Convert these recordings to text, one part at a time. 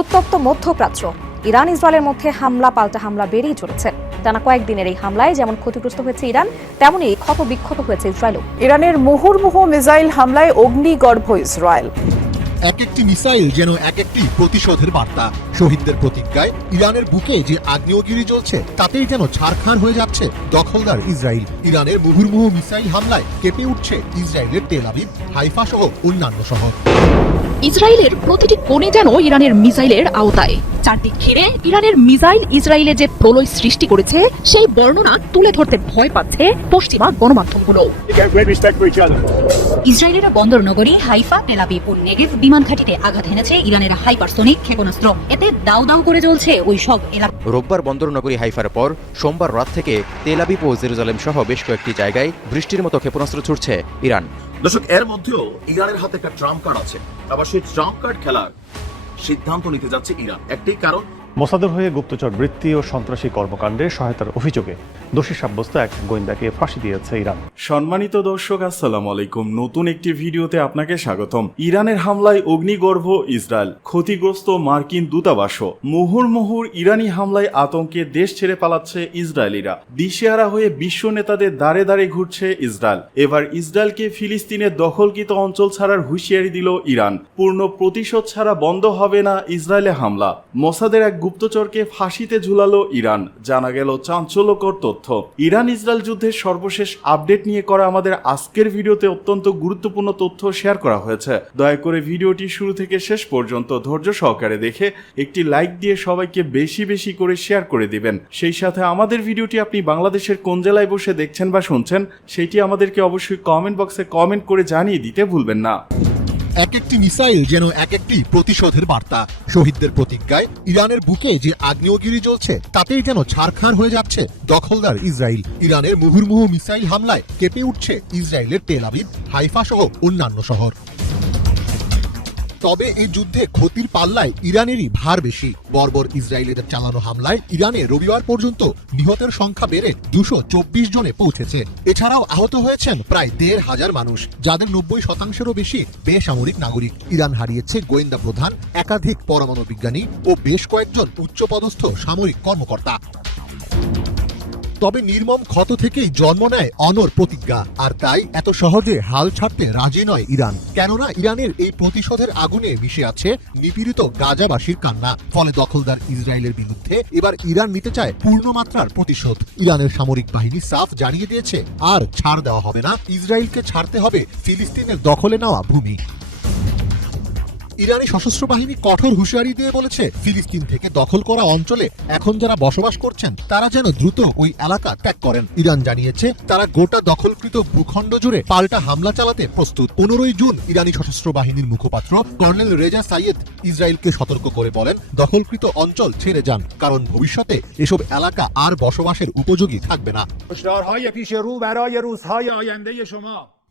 উত্তপ্ত মধ্যপ্রাচ্য। ইরান ইসরায়েলের মধ্যে হামলা পাল্টা হামলা বেড়েই চলেছে। টানা কয়েকদিনের এই হামলায় যেমন ক্ষতিগ্রস্ত হয়েছে ইরান তেমনই ক্ষত বিক্ষত হয়েছে ইসরায়েলও। ইরানের মুহুর্মুহু মিসাইল হামলায় অগ্নিগর্ভ ইসরায়েল। এক একটি মিসাইল যেন এক একটি প্রতিশোধের বার্তা। শহীদদের প্রতিজ্ঞায় ইরানের বুকে যে আগ্নেয়গিরি জ্বলছে তাতেই যেন ছারখার হয়ে যাচ্ছে দখলদার ইসরায়েল। ইরানের মুহুর্মুহু মিসাইল হামলায় কেঁপে উঠছে ইসরায়েলের তেল আবিব হাইফা সহ অন্যান্য শহর। ইসরায়েলের প্রতিটি কোণে যেন ইরানের মিসাইলের আওতায়। চারদিক ঘিরে ইরানের মিসাইল ইসরায়েলে যে প্রলয় সৃষ্টি করেছে, সেই বর্ণনা তুলে ধরতে ভয় পাচ্ছে পশ্চিমা গণমাধ্যমগুলো. ইসরায়েলের বন্দর নগরী হাইফা তেলাবিব ও নেগেভ বিমান ঘাঁটিতে আঘাত হেনেছে ইরানের হাইপারসোনিক ক্ষেপণাস্ত্র। এতে দাউ দাউ করে জ্বলছে ওই সব এলাকা। রোববার বন্দরনগরী হাইফার পর সোমবার রাত থেকে তেলাবিব ও জেরুজালেম সহ বেশ কয়েকটি জায়গায় বৃষ্টির মতো ক্ষেপণাস্ত্র ছুটছে ইরান। দর্শক, এর মধ্যেও ইরানের হাতে একটা ট্রাম্প কার্ড আছে। আবার সেই ট্রাম্প কার্ড খেলার সিদ্ধান্ত নিতে যাচ্ছে ইরান। একটাই কারণ মোসাদের হয়ে গুপ্তচর বৃত্তি ও সন্ত্রাসী কর্মকাণ্ডে সহায়তার অভিযোগে দোষী সাব্যস্ত এক গোয়েন্দাকে ফাঁসি দিয়েছে ইরান। সম্মানিত দর্শক, আসসালামু আলাইকুম। নতুন একটি ভিডিওতে আপনাকে স্বাগতম। ইরানের হামলায় অগ্নিগর্ভ ইসরায়েল, ক্ষতিগ্রস্ত মার্কিন দূতাবাসও মুহুর মুহুর ইরানি হামলায় আতঙ্কে দেশ ছেড়ে পালাচ্ছে ইসরায়েলিরা। দিশেহারা হয়ে বিশ্ব নেতাদের দাঁড়ে দাঁড়ে ঘুরছে ইসরায়েল। এবার ইসরায়েলকে ফিলিস্তিনের দখলকৃত অঞ্চল ছাড়ার হুঁশিয়ারি দিল ইরান। পূর্ণ প্রতিশোধ ছাড়া বন্ধ হবে না ইসরায়েলে হামলা। মোসাদের এক গুপ্তচরকে ফাঁসিতে ঝুলালো ইরান। জানা গেল চাঞ্চল্যকর তথ্য। ইরান ইসরায়েল যুদ্ধের সর্বশেষ আপডেট নিয়ে করা আমাদের আজকের ভিডিওতে অত্যন্ত গুরুত্বপূর্ণ তথ্য শেয়ার করা হয়েছে। দয়া করে ভিডিওটি শুরু থেকে শেষ পর্যন্ত ধৈর্য সহকারে দেখে একটি লাইক দিয়ে সবাইকে বেশি বেশি করে শেয়ার করে দিবেন। সেই সাথে আমাদের ভিডিওটি আপনি বাংলাদেশের কোন জেলায় বসে দেখছেন বা শুনছেন, সেটি আমাদেরকে অবশ্যই কমেন্ট বক্সে কমেন্ট করে জানিয়ে দিতে ভুলবেন না। এক একটি মিসাইল যেন এক একটি প্রতিশোধের বার্তা। শহীদদের প্রতিজ্ঞায় ইরানের বুকে যে আগ্নেয়গিরি জ্বলছে, তাতেই যেন ছাড়খাড় হয়ে যাচ্ছে দখলদার ইসরায়েল। ইরানের মুহুর্মুহু মিসাইল হামলায় কেঁপে উঠছে ইসরায়েলের তেল আবিব হাইফা সহ অন্যান্য শহর। তবে এই যুদ্ধে ক্ষতির পাল্লায় ইরানেরই ভার বেশি। বর্বর ইসরায়েলিদের চালানো হামলায় ইরানে রবিবার পর্যন্ত নিহতের সংখ্যা বেড়ে দুশো চব্বিশ জনে পৌঁছেছে। এছাড়াও আহত হয়েছেন প্রায় দেড় হাজার মানুষ, যাদের নব্বই শতাংশেরও বেশি বেসামরিক নাগরিক। ইরান হারিয়েছে গোয়েন্দা প্রধান, একাধিক পরমাণু বিজ্ঞানী ও বেশ কয়েকজন উচ্চপদস্থ সামরিক কর্মকর্তা। তবে নির্মম ক্ষত থেকেই জন্ম নেয় অনর প্রতিজ্ঞা। আর তাই এত সহজে হাল ছাড়তে রাজি নয় ইরান। কেননা ইরানের এই প্রতিশোধের আগুনে মিশে আছে নিপীড়িত গাজাবাসীর কান্না। ফলে দখলদার ইসরায়েলের বিরুদ্ধে এবার ইরান নিতে চায় পূর্ণমাত্রার প্রতিশোধ। ইরানের সামরিক বাহিনী সাফ জানিয়ে দিয়েছে, আর ছাড় দেওয়া হবে না। ইসরায়েলকে ছাড়তে হবে ফিলিস্তিনের দখলে নেওয়া ভূমি। ইরানি সশস্ত্র বাহিনী কঠোর হুঁশিয়ারি দিয়ে বলেছে, ফিলিস্তিন থেকে দখল করা অঞ্চলে এখন যারা বসবাস করছেন, তারা যেন দ্রুত ওই এলাকা ত্যাগ করেন। ইরান জানিয়েছে, তারা গোটা দখলকৃত ভূখণ্ড জুড়ে পাল্টা হামলা চালাতে প্রস্তুত। পনেরোই জুন ইরানি সশস্ত্র বাহিনীর মুখপাত্র কর্নেল রেজা সাইয়েদ ইসরায়েলকে সতর্ক করে বলেন, দখলকৃত অঞ্চল ছেড়ে যান, কারণ ভবিষ্যতে এসব এলাকা আর বসবাসের উপযোগী থাকবে না।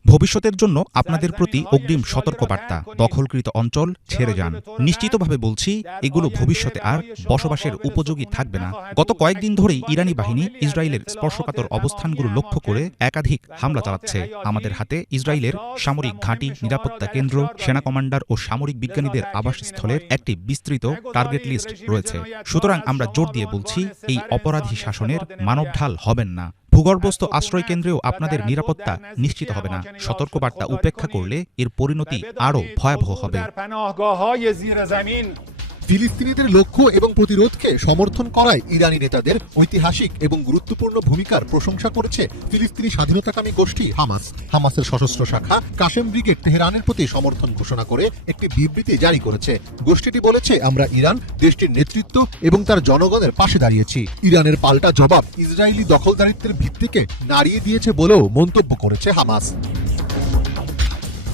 ভবিষ্যতের জন্য আপনাদের প্রতি অগ্রিম সতর্কবার্তা। দখলকৃত অঞ্চল ছেড়ে যান। নিশ্চিতভাবে বলছি এগুলো ভবিষ্যতে আর বসবাসের উপযোগী থাকবে না। গত কয়েকদিন ধরেই ইরানি বাহিনী ইসরায়েলের স্পর্শকাতর অবস্থানগুলো লক্ষ্য করে একাধিক হামলা চালাচ্ছে। আমাদের হাতে ইসরায়েলের সামরিক ঘাঁটি নিরাপত্তা কেন্দ্র সেনা কমান্ডার ও সামরিক বিজ্ঞানীদের আবাসস্থলের একটি বিস্তৃত টার্গেট লিস্ট রয়েছে। সুতরাং আমরা জোর দিয়ে বলছি এই অপরাধী শাসনের মানবঢাল হবেন না। ভূগর্ভস্থ আশ্রয় কেন্দ্রেও আপনাদের নিরাপত্তা নিশ্চিত হবে না। সতর্কবার্তা উপেক্ষা করলে এর পরিণতি আরও ভয়াবহ হবে। ফিলিস্তিনিদের লক্ষ্য এবং প্রতিরোধকে সমর্থন করায় ইরানি নেতাদের ঐতিহাসিক এবং গুরুত্বপূর্ণ ভূমিকার প্রশংসা করেছে ফিলিস্তিনি স্বাধীনতাকামী গোষ্ঠী হামাস। হামাসের সশস্ত্র শাখা কাশেম ব্রিগেড তেহরানের প্রতি সমর্থন ঘোষণা করে একটি বিবৃতি জারি করেছে। গোষ্ঠীটি বলেছে, আমরা ইরান, দেশটির নেতৃত্ব এবং তার জনগণের পাশে দাঁড়িয়েছি। ইরানের পাল্টা জবাব ইসরায়েলি দখলদারিত্বের ভিত্তিকে নাড়িয়ে দিয়েছে বলেও মন্তব্য করেছে হামাস।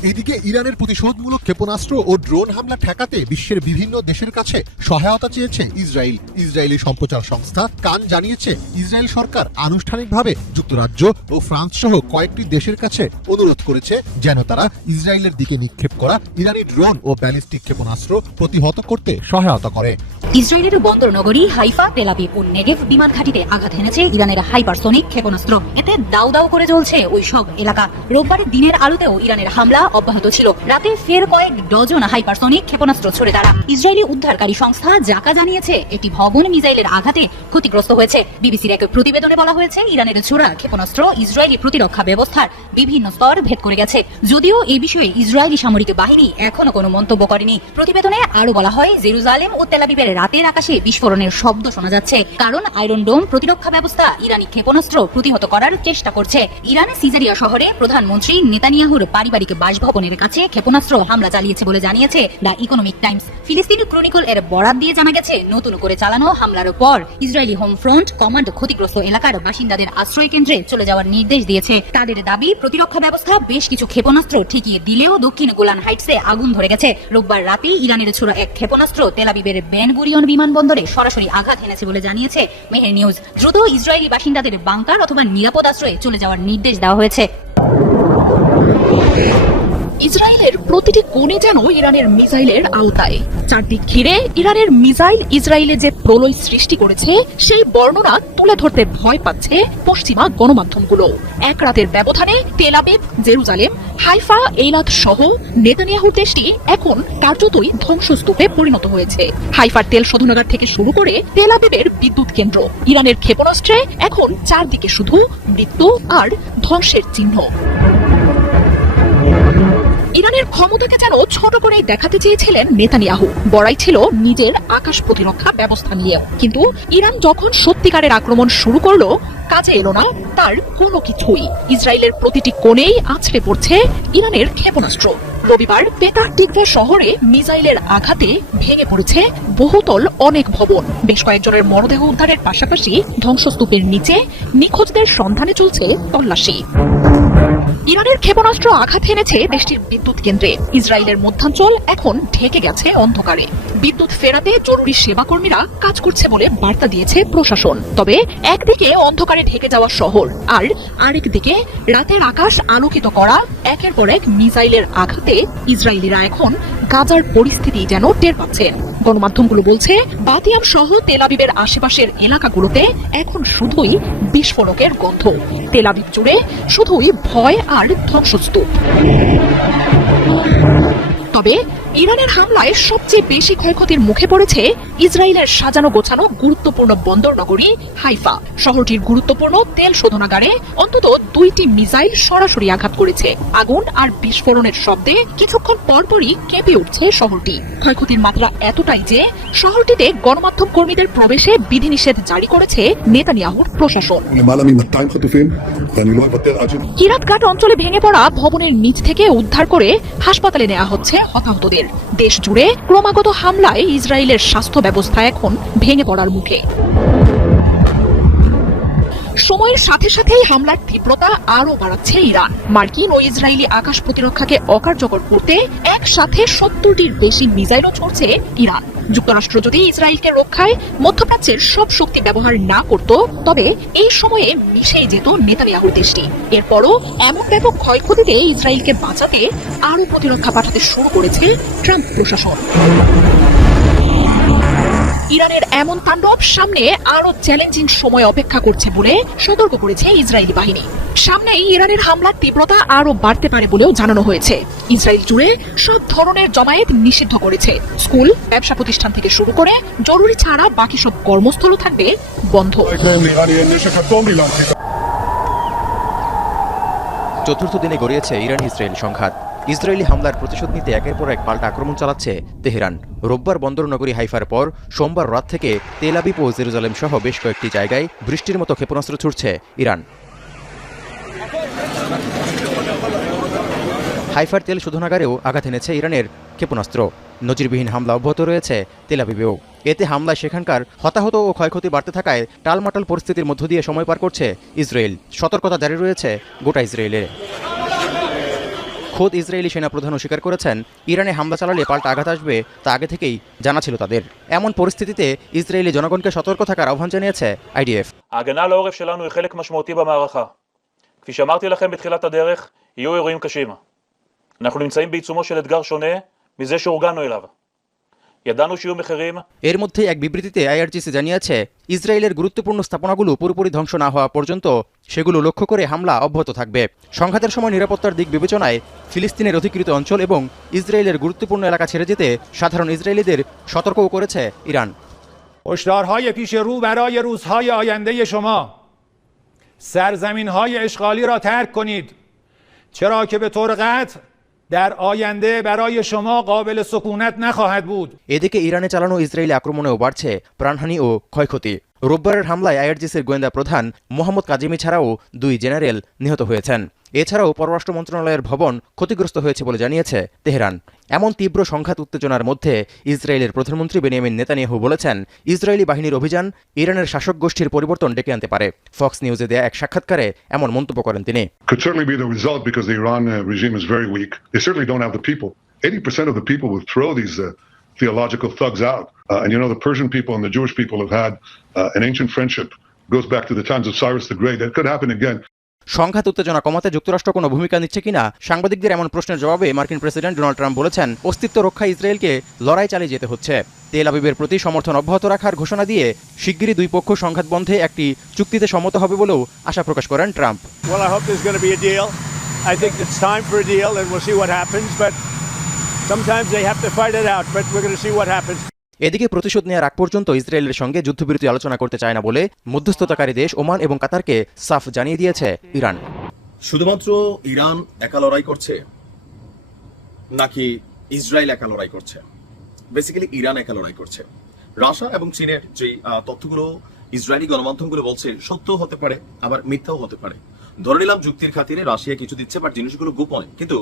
এদিকে ইরানের প্রতিশোধমূলক ক্ষেপণাস্ত্র ও ড্রোন হামলা ঠেকাতে বিশ্বের বিভিন্ন দেশের কাছে সহায়তা চেয়েছে ইসরায়েল। ইসরায়েলি সম্প্রচার সংস্থা কান জানিয়েছে, ইসরায়েল সরকার আনুষ্ঠানিকভাবে যুক্তরাজ্য ও ফ্রান্স সহ কয়েকটি দেশের কাছে অনুরোধ করেছে যেন তারা ইসরায়েলের দিকে নিক্ষেপ করা ইরানি ড্রোন ও ব্যালিস্টিক ক্ষেপণাস্ত্র প্রতিহত করতে সহায়তা করে। ইসরায়েলের বন্দর নগরী হাইফা তেলাবিব ও নেগেভ বিমান ঘাঁটিতে আঘাত এনেছে ইরানের হাইপারসোনিক ক্ষেপণাস্ত্র। এতে দাউ দাউ করে চলছে ওই সব এলাকা। রোববার দিনের আলোতেও ইরানের হামলা অব্যাহত ছিল। রাতে ফের কয়েক ডজন হাইপারসোনিক ক্ষেপণাস্ত্র ছড়ে তারা। ইসরায়েলি উদ্ধারকারী সংস্থা জাকা জানিয়েছে, এটি ভবন মিসাইলের আঘাতে ক্ষতিগ্রস্ত হয়েছে। বিবিসির এক প্রতিবেদনে বলা হয়েছে, ইরানের ছোড়া ক্ষেপণাস্ত্র ইসরায়েলি প্রতিরক্ষা ব্যবস্থার বিভিন্ন স্তর ভেদ করে গেছে। যদিও এ বিষয়ে ইসরায়েলি সামরিক বাহিনী এখনও কোনো মন্তব্য করেনি। প্রতিবেদনে আরও বলা হয়, জেরুজালেম ও তেলাবিবের রাতের আকাশে বিস্ফোরণের শব্দ শোনা যাচ্ছে। কারণ আয়রন ডোম প্রতিরক্ষা ব্যবস্থা ইরানি ক্ষেপণাস্ত্র প্রতিহত করার চেষ্টা করছে। ইরানের সিজারিয়া শহরে প্রধানমন্ত্রী নেতানিয়াহুর পারিবারিক বাসভবনের কাছে ক্ষেপণাস্ত্র হামলা চালিয়েছে বলে জানিয়েছে দ্য ইকোনমিক টাইমস। ফিলিস্তিনি ক্রনিকল এর বরাত দিয়ে জানা গেছে, নতুন করে চালানো হামলার পর ইসরায়েলি হোম ফ্রন্ট কমান্ড ক্ষতিগ্রস্ত এলাকার বাসিন্দাদের আশ্রয় কেন্দ্রে চলে যাওয়ার নির্দেশ দিয়েছে। তাদের দাবি, প্রতিরক্ষা ব্যবস্থা বেশ কিছু ক্ষেপণাস্ত্র ঠিকিয়ে দিলেও দক্ষিণ গোলান হাইটসে আগুন ধরে গেছে। রোববার রাতে ইরানের ছোড়া এক ক্ষেপণাস্ত্র তেলাবিবের বেন গুরিয়ন বিমানবন্দরে সরাসরি আঘাত হেনেছে বলে জানিয়েছে মেহের নিউজ। দ্রুত ইসরায়েলি বাসিন্দাদের বাংকার অথবা নিরাপদ আশ্রয়ে চলে যাওয়ার নির্দেশ দেওয়া হয়েছে। ইসরায়েলের প্রতিটি কোণে যেন ইরানের মিসাইলের আওতায়। চারদিক ঘিরে ইরানের মিসাইল ইসরায়েলে যে প্রলয় সৃষ্টি করেছে, সেই বর্ণনা তুলে ধরতে ভয় পাচ্ছে পশ্চিমা গণমাধ্যমগুলো। এক রাতের ব্যবধানে তেলাবেব জেরুজালেম, হাইফা এইলাত সহ নেতানিয়াহুর দেশটি এখন কার্যতই ধ্বংসস্তূপে পরিণত হয়েছে। হাইফার তেল শোধনাগার থেকে শুরু করে তেলাবেবের বিদ্যুৎ কেন্দ্র। ইরানের ক্ষেপণাস্ত্রে এখন চারদিকে শুধু মৃত্যু আর ধ্বংসের চিহ্ন। ইরানের ক্ষমতাকে যেন ছোট করে দেখাতে চেয়েছিলেন নেতানিয়াহু। বড়াই ছিল নিজের আকাশ প্রতিরক্ষা ব্যবস্থা নিয়েও কিন্তু ইরান যখন সত্যিকারের আক্রমণ শুরু করল, কাজে এলো না তার কোনো কিছুই। ইসরায়েলের প্রতিটি কোণেই আছড়ে পড়ছে ইরানের ক্ষেপণাস্ত্র। রবিবার পেতার টিকভা শহরে মিসাইলের আঘাতে ভেঙে পড়েছে বহুতল অনেক ভবন। বেশ কয়েকজনের মরদেহ উদ্ধারের পাশাপাশি ধ্বংসস্তূপের নিচে নিখোঁজদের সন্ধানে চলছে তল্লাশি। ইরানের ক্ষেপণাস্ত্র আঘাত এনেছে দেশটির বিদ্যুৎ কেন্দ্রে। ইসরায়েলের মধ্যাঞ্চল এখন ঢেকে গেছে অন্ধকারে। বিদ্যুৎ ফেরাতে জরুরি সেবাকর্মীরা কাজ করছে বলে বার্তা দিয়েছে প্রশাসন। তবে একদিকে অন্ধকারে ঢেকে যাওয়া শহর, আর আরেকদিকে রাতের আকাশ আলোকিত করা একের পর এক মিসাইলের আঘাতে ইসরায়েলিরা এখন গাজার পরিস্থিতি যেন টের পাচ্ছেন গণমাধ্যমগুলো বলছে, বাতিয়াম সহ তেলাবিবের আশেপাশের এলাকাগুলোতে এখন শুধুই বিস্ফোরকের গন্ধ। তেলাবিব জুড়ে শুধুই ভয় আর ধ্বংসস্তূপ। তবে ইরানের হামলায় সবচেয়ে বেশি ক্ষয়ক্ষতির মুখে পড়েছে ইসরায়েলের সাজানো গোছানো গুরুত্বপূর্ণ বন্দর নগরী হাইফা। শহরটির গুরুত্বপূর্ণ তেল শোধনাগারে অন্তত দুইটি মিসাইল সরাসরি আঘাত করেছে। আগুন আর বিস্ফোরণের শব্দে কিছুক্ষণ পরপরই কেঁপে উঠছে শহরটি। ক্ষয়ক্ষতির মাত্রা এতটাই যে শহরটিতে গণমাধ্যম কর্মীদের প্রবেশে বিধিনিষেধ জারি করেছে নেতানিয়াহুর প্রশাসন। কিরাতঘাট অঞ্চলে ভেঙে পড়া ভবনের নিচ থেকে উদ্ধার করে হাসপাতালে নেওয়া হচ্ছে হতাহতদের। দেশ জুড়ে ক্রমাগত হামলায় ইসরায়েলের স্বাস্থ্য ব্যবস্থা এখন ভেঙে পড়ার মুখে। সময়ের সাথে সাথেই হামলার তীব্রতা আরও বাড়াচ্ছে ইরান। মার্কিন ও ইসরায়েলি আকাশ প্রতিরক্ষাকে অকার্যকর করতে একসাথে সত্তরটির বেশি মিসাইলও ছড়ছে ইরান। যুক্তরাষ্ট্র যদি ইসরায়েলকে রক্ষায় মধ্যপ্রাচ্যের সব শক্তি ব্যবহার না করত, তবে এই সময়ে মিশেই যেত নেতানিয়াহুর দেশটি। এরপরও এমন ব্যাপক ক্ষয়ক্ষতিতে ইসরায়েলকে বাঁচাতে আরও প্রতিরক্ষা পাঠাতে শুরু করেছে ট্রাম্প প্রশাসন। ইরানের এমন তাণ্ডব সামনে আরও চ্যালেঞ্জিং সময় অপেক্ষা করছে বলে সতর্ক করেছে ইসরায়েলি বাহিনী। সামনেই ইরানের হামলার তীব্রতা আরও বাড়তে পারে বলেও জানানো হয়েছে। ইসরায়েল জুড়ে সব ধরনের জমায়েত নিষিদ্ধ করেছে। স্কুল, ব্যবসা প্রতিষ্ঠান থেকে শুরু করে জরুরি ছাড়া বাকি সব কর্মস্থলও থাকবে বন্ধ। চতুর্থ দিনে গড়িয়েছে ইরান ইসরায়েল সংঘাত। ইসরায়েলি হামলার প্রতিশোধ নিতে একের পর এক পাল্টা আক্রমণ চালাচ্ছে তেহরান। রোববার বন্দর নগরী হাইফার পর সোমবার রাত থেকে তেলাবিব ও জেরুজালেম সহ বেশ কয়েকটি জায়গায় বৃষ্টির মতো ক্ষেপণাস্ত্র ছুটছে ইরান। হাইফার তেল শোধনাগারেও আঘাত এনেছে ইরানের ক্ষেপণাস্ত্র। নজিরবিহীন হামলা অব্যাহত রয়েছে তেলাবিবেও এতে হামলায় সেখানকার হতাহত ও ক্ষয়ক্ষতি বাড়তে থাকায় টালমাটাল পরিস্থিতির মধ্য দিয়ে সময় পার করছে ইসরায়েল। সতর্কতা জারি রয়েছে গোটা ইসরায়েলে খোদ ইসরায়েলি সেনাপ্রধানও স্বীকার করেছেন ইরানে হামলা চালালে পাল্টা আঘাত আসবে তা আগে থেকেই জানা ছিল তাদের এমন পরিস্থিতিতে ইসরায়েলি জনগণকে সতর্ক থাকার আহ্বান জানিয়েছে আইডিএফ ההגנה על העורף שלנו היא חלק משמעותי במערכה. כפי שאמרתי לכם בתחילת הדרך, יהיו אירועים קשים. אנחנו נמצאים בעיצומו של אתגר שונה מזה שהורגלנו אליו. এর মধ্যে এক বিবৃতিতে আইআরজিসি জানিয়েছে ইসরায়েলের গুরুত্বপূর্ণ স্থাপনাগুলো পুরোপুরি ধ্বংস না হওয়া পর্যন্ত সেগুলো লক্ষ্য করে হামলা অব্যাহত থাকবে। সংঘাতের সময় নিরাপত্তার দিক বিবেচনায় ফিলিস্তিনের অধিকৃত অঞ্চল এবং ইসরায়েলের গুরুত্বপূর্ণ এলাকা ছেড়ে যেতে সাধারণ ইসরায়েলিদের সতর্কও করেছে ইরান। هشدارهای پیش رو برای روزهای آینده شما. سرزمین اشغالی را ترک کنید. چرا که به طور قطع در آینده برای شما قابل سکونت نخواهد بود এদিকে ইরানে চালানো ইসরায়েলি আক্রমণেও বাড়ছে প্রাণহানি ও ক্ষয়ক্ষতি রোববারের হামলায় আইআরজিসির গোয়েন্দা প্রধান মোহাম্মদ কাজিমি ছাড়াও দুই জেনারেল নিহত হয়েছেন এছাড়াও পররাষ্ট্র মন্ত্রণালয়ের ভবন ক্ষতিগ্রস্ত হয়েছে বলে জানিয়েছে তেহরান এমন তীব্র সংঘাত উত্তেজনার মধ্যে ইসরায়েলের প্রধানমন্ত্রী বেনিয়ামিন নেতানিয়াহু বলেছেন ইসরায়েলি বাহিনীর অভিযান ইরানের শাসক গোষ্ঠীর পরিবর্তন ডেকে আনতে পারে ফক্স নিউজে দেয়া এক সাক্ষাৎকারে এমন মন্তব্য করেন তিনি could certainly uh, regime is very weak. They certainly don't have the people. 80% of the people would throw these uh, theological thugs out. Uh, and you know, the Persian people and the Jewish people have had uh, an ancient friendship. goes back to the times of Cyrus the Great. That could happen again. সংঘাত উত্তেজনা কমাতে যুক্তরাষ্ট্র কোনো ভূমিকা নিচ্ছে কিনা সাংবাদিকদের এমন প্রশ্নের জবাবে মার্কিন প্রেসিডেন্ট ডোনাল্ড ট্রাম্প বলেছেন অস্তিত্ব রক্ষা ইসরায়েলকে লড়াই চালিয়ে যেতে হচ্ছে তেল আবিবের প্রতি সমর্থন অব্যাহত রাখার ঘোষণা দিয়ে শিগগিরই দুই পক্ষ সংঘাত বন্ধে একটি চুক্তিতে সম্মত হবে বলেও আশা প্রকাশ করেন Trump sometimes they have to fight it out, but we're going to see what happens. এদিকে প্রতিশোধ নেওয়ার আগ পর্যন্ত ইসরায়েলের সঙ্গে যুদ্ধবিরতি আলোচনা করতে চায় না বলে মধ্যস্থতাকারী দেশ ওমান এবং কাতারকে সাফ জানিয়ে দিয়েছে ইরান। শুধুমাত্র ইরান একা লড়াই করছে নাকি ইসরায়েল একা লড়াই করছে? বেসিক্যালি ইরান একা লড়াই করছে। রাশিয়া এবং চীনের যে তথ্যগুলো ইসরায়েলি গণমাধ্যমগুলো বলছে সত্য হতে পারে আবার মিথ্যাও হতে পারে। ধরে নিলাম যুক্তির খাতিরে রাশিয়া কিছু দিচ্ছে বাট জিনিসগুলো গোপনে। কিন্তু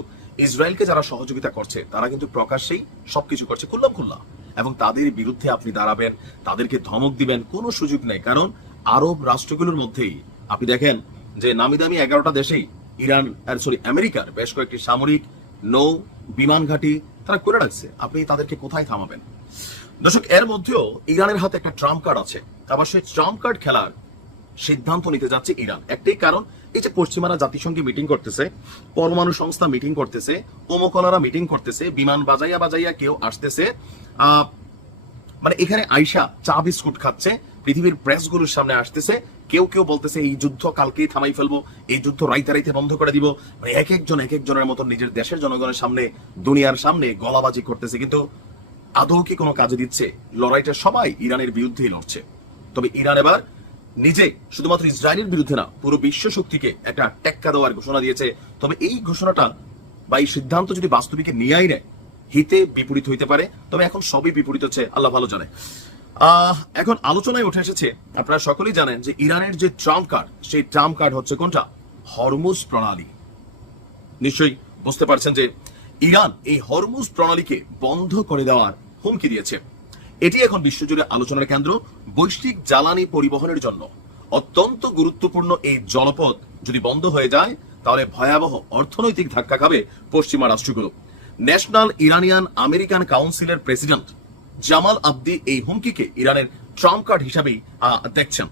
ইসরায়েলকে যারা সহযোগিতা করছে, তারা কিন্তু প্রকাশ্যেই সবকিছু করছে খুল্লাম খুল্লা এবং তাদের বিরুদ্ধে আপনি দাঁড়াবেন, তাদেরকে ধমক দিবেন, কোনো সুযোগ নেই। কারণ আরব রাষ্ট্রগুলোর মধ্যেই, আপনি দেখেন যে নামি দামি এগারোটা দেশেই ইরান সরি আমেরিকার বেশ কয়েকটি সামরিক নৌ বিমান ঘাঁটি তারা করে রাখছে। আপনি তাদেরকে কোথায় থামাবেন? দর্শক, এর মধ্যেও ইরানের হাতে একটা ট্রাম্প কার্ড আছে। আবার সেই ট্রাম্প কার্ড খেলার সিদ্ধান্ত নিতে যাচ্ছে ইরান। একটাই কারণ এই যে পশ্চিমারা জাতিসংঘে মিটিং করতেছে, পরমাণু সংস্থা মিটিং করতেছে ওমকলারা মিটিং করতেছে, বিমান বাজাইয়া বাজাইয়া কেউ আসতেছে মানে এখানে আইসা চা, বিস্কুট খাচ্ছে, পৃথিবীর প্রেসগুলোর সামনে আসতেছে, কেউ কেউ বলতেছে, এই যুদ্ধ কালকেই থামাই ফেলব, এই যুদ্ধ রাইতে রাইতে বন্ধ করে দিব। মানে এক একজন, এক একজনের মতো নিজের দেশের জনগণের সামনে, দুনিয়ার সামনে গলাবাজি করতেছে, কিন্তু আদৌ কি কোনো কাজে দিচ্ছে? লড়াইটা সবাই ইরানের বিরুদ্ধেই লড়ছে। তবে ইরান এবার নিজে শুধুমাত্র ইসরায়েলের বিরুদ্ধে না, পুরো বিশ্ব শক্তিকে একটা টেক্কা দেওয়ার ঘোষণা দিয়েছে। তবে এই ঘোষণাটা বা এই সিদ্ধান্ত যদি বাস্তবিকে নিয়েই নেয়, হিতে বিপরীত হইতে পারে। তবে এখন সবই বিপরীত হচ্ছে, আল্লাহ ভালো জানে। এখন আলোচনায় উঠে এসেছে, আপনারা সকলেই জানেন যে ইরানের যে ট্রাম্প কার্ড, সেই ট্রাম্প কার্ড হচ্ছে কোনটা? হরমুজ প্রণালী। নিশ্চয়ই বুঝতে পারছেন যে ইরান এই হরমুজ প্রণালীকে বন্ধ করে দেওয়ার হুমকি দিয়েছে। এটি এখন বিশ্বজুড়ে আলোচনার কেন্দ্র। বৈশ্বিক জ্বালানি পরিবহনের জন্য অত্যন্ত গুরুত্বপূর্ণ এই জলপথ যদি বন্ধ হয়ে যায়, তাহলে ভয়াবহ অর্থনৈতিক ধাক্কা খাবে পশ্চিমা রাষ্ট্রগুলো। ন্যাশনাল ইরানিয়ান আমেরিকান কাউন্সিলের প্রেসিডেন্ট জামাল আব্দি এই হুমকিকে ইরানের ট্রাম্প কার্ড হিসাবেই দেখছেন।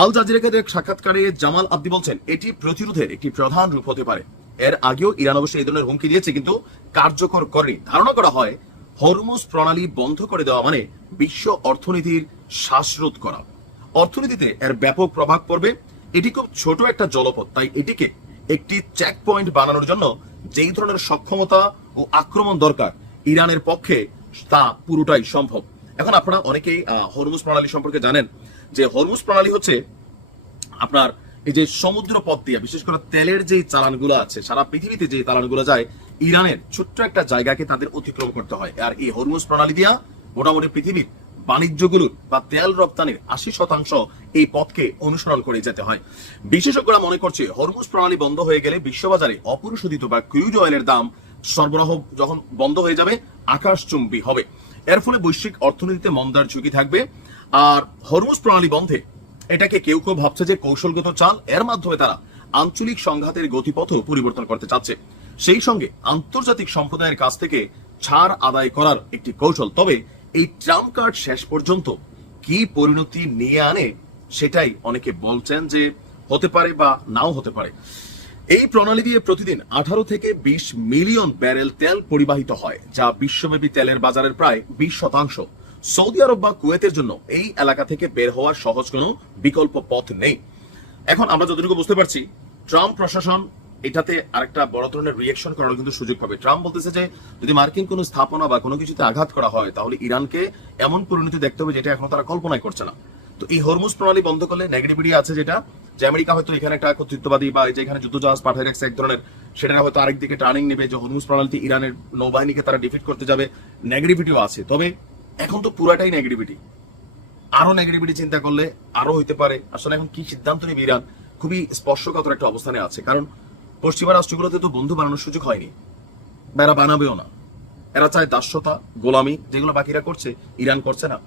আল জাজিরাকে এক সাক্ষাৎকারে জামাল আব্দি বলছেন, এটি প্রতিরোধের একটি প্রধান রূপ হতে পারে। এর আগেও ইরান অবশ্যই এই ধরনের হুমকি দিয়েছে, কিন্তু কার্যকর করেনি। ধারণা করা হয় হরমুজ প্রণালী বন্ধ করে দেওয়া মানে বিশ্ব অর্থনীতির শ্বাসরোধ করা। অর্থনীতিতে এর ব্যাপক প্রভাব পড়বে। এটি খুব ছোট একটা জলপথ, তাই এটিকে একটি চেক পয়েন্ট বানানোর জন্য যেই ধরনের সক্ষমতা ও আক্রমণ দরকার ইরানের পক্ষে, তা পুরোটাই সম্ভব। এখন আপনারা অনেকেই হরমুজ প্রণালী সম্পর্কে জানেন যে হরমুজ প্রণালী হচ্ছে আপনার এই যে সমুদ্র পথ দিয়ে, বিশেষ করে তেলের যে চালানগুলো আছে, সারা পৃথিবীতে যে চালানগুলো যায়, ইরানের ছোট্ট একটা জায়গাকে তাদের অতিক্রম করতে হয়। আর এই হরমুজ প্রণালী দিয়া মোটামুটি পৃথিবীর বাণিজ্যগুলোর বা তেল রপ্তানির আশি শতাংশ এই পথকে অনুসরণ করে যেতে হয়। বিশেষজ্ঞরা মনে করছে, হরমুজ প্রণালী বন্ধ হয়ে গেলে বিশ্ববাজারে অপরিশোধিত বা ক্রুড অয়েলের দাম সরবরাহ যখন বন্ধ হয়ে যাবে, আকাশচুম্বী হবে। এর ফলে বৈশ্বিক অর্থনীতিতে মন্দার ঝুঁকি থাকবে। আর হরমুজ প্রণালী বন্ধে এটাকে কেউ কেউ ভাবছে যে কৌশলগত চাল, এর মাধ্যমে তারা আঞ্চলিক সংঘাতের গতিপথও পরিবর্তন করতে চাচ্ছে। সেই সঙ্গে আন্তর্জাতিক সম্প্রদায়ের কাছ থেকে ছাড় আদায় করার একটি কৌশল। তবে এই ট্রাম্প কার্ড শেষ পর্যন্ত কি পরিণতি নিয়ে আনে, সেটাই অনেকে বলছেন যে হতে পারে বা নাও হতে পারে। এই প্রণালী দিয়ে প্রতিদিন আঠারো থেকে বিশ মিলিয়ন ব্যারেল তেল পরিবাহিত হয়, যা বিশ্বব্যাপী তেলের বাজারের প্রায় বিশ শতাংশ। সৌদি আরব বা কুয়েতের জন্য এই এলাকা থেকে বের হওয়ার সহজ কোনো বিকল্প পথ নেই। এখন আমরা যতটুকু বুঝতে পারছি, ট্রাম্প প্রশাসন এটাতে আরেকটা বড় ধরনের রিয়েকশন করার কিন্তু সুযোগ পাবে। ট্রাম্প বলতেছে যে, যদি মার্কিন কোনো স্থাপনা বা কোনো কিছুতে আঘাত করা হয়, তাহলে ইরানকে এমন পরিণতি দেখতে হবে যেটা এখন তারা কল্পনাই করছে না। তো এই হরমুজ প্রণালী বন্ধ করলে নেগেটিভিটি আছে যেটা, যে আমেরিকা হয়তো এখানে একটা কর্তৃত্ববাদী বা যে এখানে যুদ্ধ জাহাজ পাঠায় রাখছে এক ধরনের সেটা হয়তো আরেক দিকে টার্নিং নেবে যে হরমুজ প্রণালীতে ইরানের নৌবাহিনীকে তারা ডিফিট করতে যাবে নেগেটিভিটিও আছে। তবে এখন তো পুরাটাই নেগেটিভিটি আরও নেগেটিভিটি চিন্তা করলে আরও হইতে পারে। আসলে এখন কি সিদ্ধান্ত নেবে ইরান? খুবই স্পর্শকাতর একটা অবস্থানে আছে। কারণ পশ্চিমা রাষ্ট্রগুলোতে তো বন্ধু বানানোর সুযোগ হয়নি। বা এরা বানাবেও না। এরা চায় দাস্যতা, গোলামি, যেগুলো বাকিরা করছে, ইরান করছে না।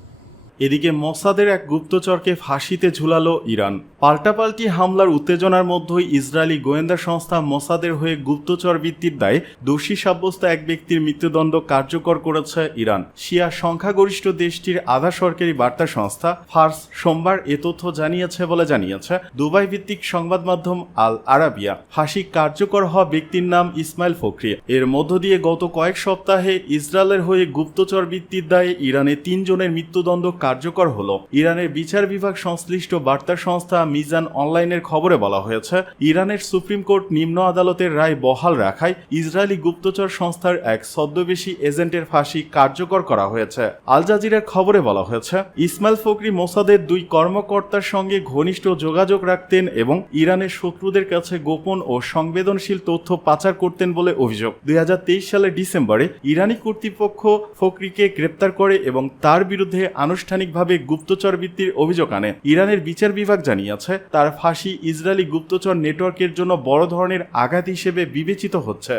এদিকে মোসাদের এক গুপ্তচরকে ফাঁসিতে ঝুলালো ইরান। পাল্টাপাল্টি হামলার উত্তেজনার মধ্যেই ইসরায়েলি গোয়েন্দা সংস্থা মোসাদের হয়ে গুপ্তচর বৃত্তির দায়ে দোষী সাব্যস্ত এক ব্যক্তির মৃত্যুদণ্ড কার্যকর করেছে ইরান। শিয়া সংখ্যাগরিষ্ঠ দেশটির আধা সরকারি বার্তা সংস্থা ফার্স সোমবার এ তথ্য জানিয়েছে বলে জানিয়েছে দুবাই ভিত্তিক সংবাদ মাধ্যম আল আরাবিয়া। ফাঁসি কার্যকর হওয়া ব্যক্তির নাম ইসমাইল ফখরি। এর মধ্য দিয়ে গত কয়েক সপ্তাহে ইসরায়েলের হয়ে গুপ্তচর বৃত্তির দায়ে ইরানে তিনজনের মৃত্যুদণ্ড কার্যকর হলো। ইরানের বিচার বিভাগ সংশ্লিষ্ট বার্তা সংস্থা মিজান অনলাইনের খবরে বলা হয়েছে, ইরানের সুপ্রিম কোর্ট নিম্ন আদালতের রায় বহাল রাখায় ইসরায়েলি গুপ্তচর সংস্থার এক ছদ্মবেশী এজেন্টের ফাঁসি কার্যকর করা হয়েছে। আল জাজিরার খবরে বলা হয়েছে, ইসমাইল ফকরি মোসাদের দুই কর্মকর্তার সঙ্গে ঘনিষ্ঠ যোগাযোগ রাখতেন এবং ইরানের শত্রুদের কাছে গোপন ও সংবেদনশীল তথ্য পাচার করতেন বলে অভিযোগ। দুই হাজার তেইশ সালের ডিসেম্বরে ইরানি কর্তৃপক্ষ ফকরিকে গ্রেপ্তার করে এবং তার বিরুদ্ধে আনুষ্ঠানিকভাবে গুপ্তচর বৃত্তির অভিযোগ আনে। ইরানের বিচার বিভাগ জানিয়েছে, তার ফাঁসি ইসরায়েলি গুপ্তচর নেটওয়ার্কের জন্য বড় ধরনের আঘাত হিসেবে বিবেচিত হচ্ছে।